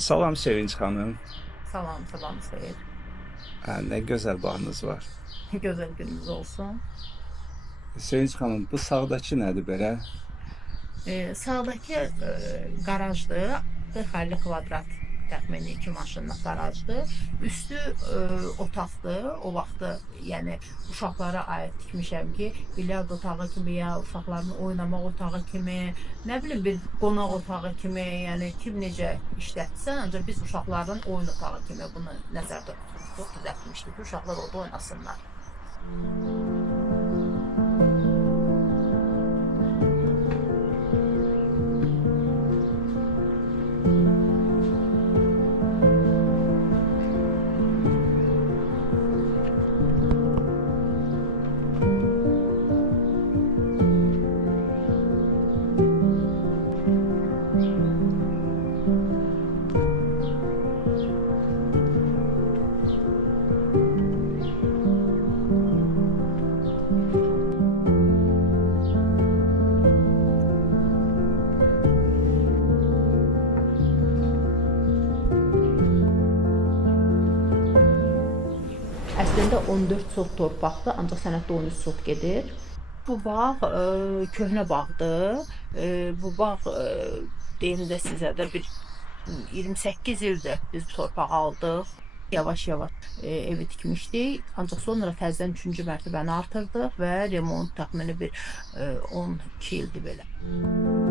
Salam Sevinç xanım. Salam, sabahınız xeyir. Ne gözəl bağınız var. Gözəl gününüz olsun. Sevinç xanım, bu sağdakı nədir belə? Sağdakı qarajdır. 40-50 kvadrat təxmini 2 maşınlıq qarajdır. Üstü otaqdır. O vaxtı, yəni uşaqlara aid tikmişəm ki, bilyard otağı kimi ya uşaqların oynamaq otağı kimi, nə bilim bir qonaq otağı kimi, yəni kim necə işlətsə, ancaq biz uşaqların oyun otağı kimi bunu nəzərdə tutmuşduq, düzəltmişdik ki, uşaqlar orada oynasınlar. Əslində 14 sot torpaqdır, ancaq sənəddə 13 sot gedir. Bu bağ köhnə bağdır. Bu bağ deyim də sizə də bir 28 ildir biz bu torpağı aldıq. Yavaş-yavaş evi tikmişdik. Ancaq sonra təzədən 3-cü mərtəbəni artırdıq və remont təxmini bir 12 ildir belə.